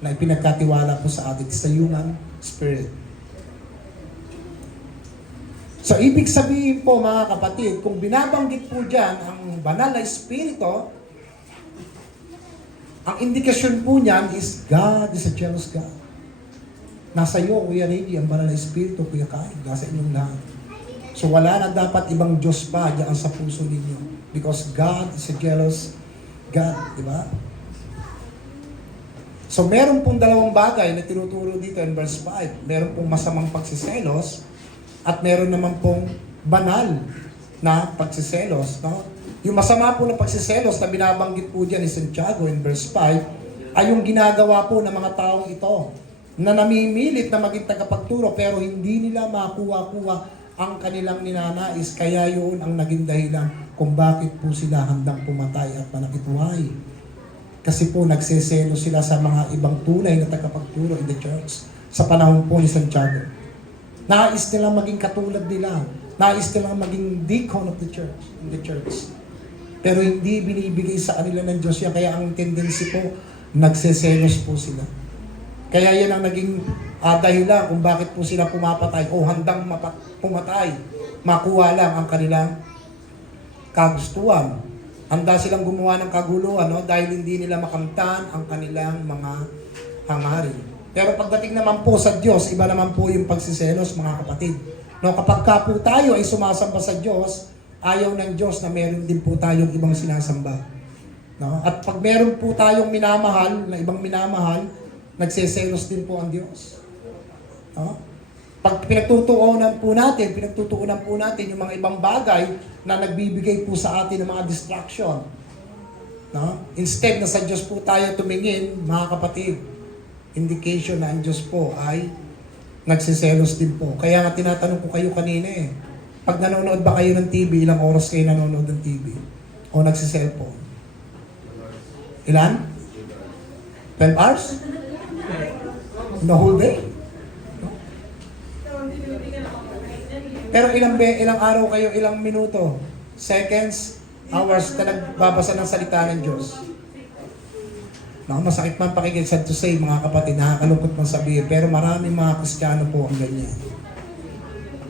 na ipinagkatiwala po sa atin sa human spirit. So, ibig sabihin po mga kapatid, kung binabanggit po dyan ang banal na Espiritu, ang indikasyon po niyan is God is a jealous God. Nasa iyo, Kuya Reggie, ang banal na Espiritu, Kuya Kai, nasa inyong lahat. So, wala na dapat ibang Diyos pa diyan sa puso ninyo. Because God is a jealous God, di ba? So, meron pong dalawang bagay na tinuturo dito in verse 5. Meron pong masamang pagsiselos, at meron naman pong banal na pagsiselos, no? Yung masama po na pagsiselos na binabanggit po dyan ni Santiago in verse 5 ay yung ginagawa po ng mga taong ito na namimilit na maging tagapagturo pero hindi nila makuha-kuha ang kanilang ninanais. Kaya yun ang naging dahilan kung bakit po sila handang pumatay at manakituhay. Kasi po nagseselos sila sa mga ibang tunay na tagapagturo in the church sa panahon po ni Santiago. Nais nilang maging katulad nila. Nais nilang maging deacon of the church, in the church. Pero hindi binibigay sa kanila ng Diyos yan. Kaya ang tendency po, nagseselos po sila. Kaya yan ang naging dahilan kung bakit po sila pumapatay o handang pumatay. Makuha lang ang kanilang kagustuhan. Handa silang gumawa ng kaguluhan, no? Dahil hindi nila makamtan ang kanilang mga hangarin. Pero pagdating naman po sa Diyos, iba naman po yung pagsiselos, mga kapatid. No, kapag ka po tayo ay sumasamba sa Diyos, ayaw ng Diyos na meron din po tayong ibang sinasamba. No? At pag meron po tayong minamahal, na ibang minamahal, nagseselos din po ang Diyos. No? Pag pinagtutuunan po natin yung mga ibang bagay na nagbibigay po sa atin ng mga distraction. No? Instead na sa Diyos po tayo tumingin, mga kapatid, indication na ang Diyos po ay nagsiselos din po. Kaya nga tinatanong ko kayo kanina pag nanonood ba kayo ng TV, ilang oras kayo nanonood ng TV? O nagsiselfone? Ilan? 12 hours? The whole day? No? Pero ilang araw kayo, ilang minuto, seconds, hours na nagbabasa ng salita ng Diyos? No, masakit man pakinggan, sad to say, mga kapatid, nakakalungkot man sabihin, pero maraming mga Kristiyano po ang ganyan.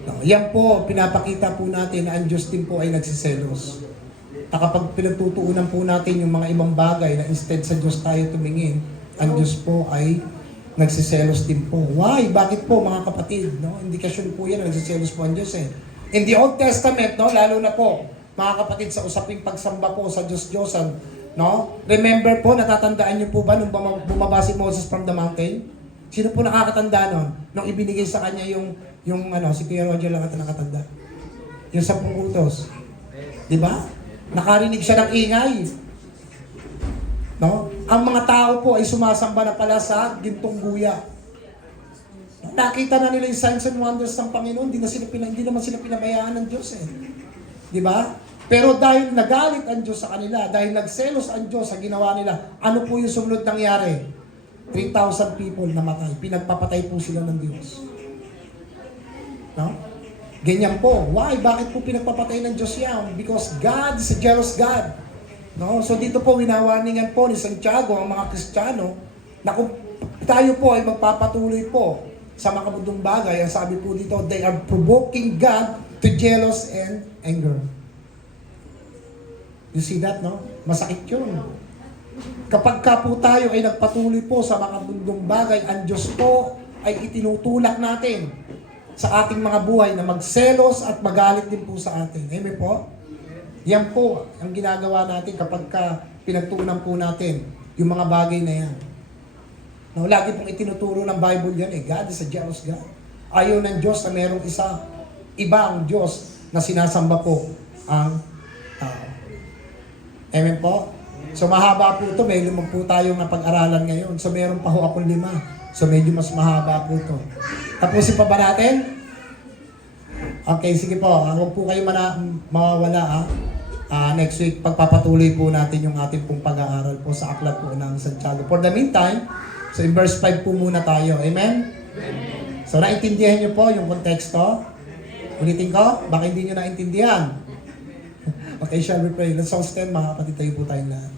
No, yan po, pinapakita po natin na ang Diyos din po ay nagsiselos. Na kapag pinagtutuunan po natin yung mga ibang bagay na instead sa Diyos tayo tumingin, ang Diyos po ay nagsiselos din po. Why? Bakit po, mga kapatid? No? Indikasyon po yan, nagsiselos po ang Diyos In the Old Testament, no, lalo na po, mga kapatid, sa usaping pagsamba po sa Diyos-Diyosan, no? Remember po, natatandaan niyo po ba nung bumaba si Moses from the mountain? Sino po nakakatanda nun? Nung ibinigay sa kanya yung si Kuya Roger lang nakatanda. Yung 10 utos. Di ba? Nakarinig siya ng ingay. No? Ang mga tao po ay sumasamba na pala sa gintong guya. Nakita na nila yung signs and wonders ng Panginoon, hindi naman sila pinabayaan ng Diyos Di ba? Pero dahil nagalit ang Diyos sa kanila, dahil nagselos ang Diyos sa ginawa nila, ano po yung sumunod nangyari? 3,000 people namatay. Pinagpapatay po sila ng Diyos. No? Ganyan po. Why? Bakit po pinagpapatay ng Diyos yan? Because God is a jealous God. No? So dito po, winawarningan po ni Santiago ang mga Kristiyano na kung tayo po ay magpapatuloy po sa makabudong bagay, ang sabi po dito, they are provoking God to jealous and anger. You see that, no? Masakit yun. Kapag ka po tayo ay nagpatuloy po sa mga bundong bagay, ang Diyos po ay itinutulak natin sa ating mga buhay na magselos at magalit din po sa atin. Amen po? Yan po ang ginagawa natin kapag ka pinagtuunan po natin yung mga bagay na yan. No, lagi pong itinuturo ng Bible yan God is a jealous God. Ayaw ng Diyos na merong ibang Diyos na sinasamba po ang tao. Amen po? So mahaba po ito, may 5 po tayong napag-aralan ngayon. So meron pa ho akong 5. So medyo mas mahaba po ito. Tapusin pa ba natin? Okay, sige po. Huwag po kayo mawawala next week, pagpapatuloy po natin yung ating pong pag-aaral po sa aklat po ng Santiago. For the meantime, so in verse 5 po muna tayo. Amen? Amen. So naintindihan niyo po yung konteksto? Ulitin ko, baka hindi niyo naintindihan. Okay, shall we pray? Let's all stand, mga kapatid, tayo po tayong lahat.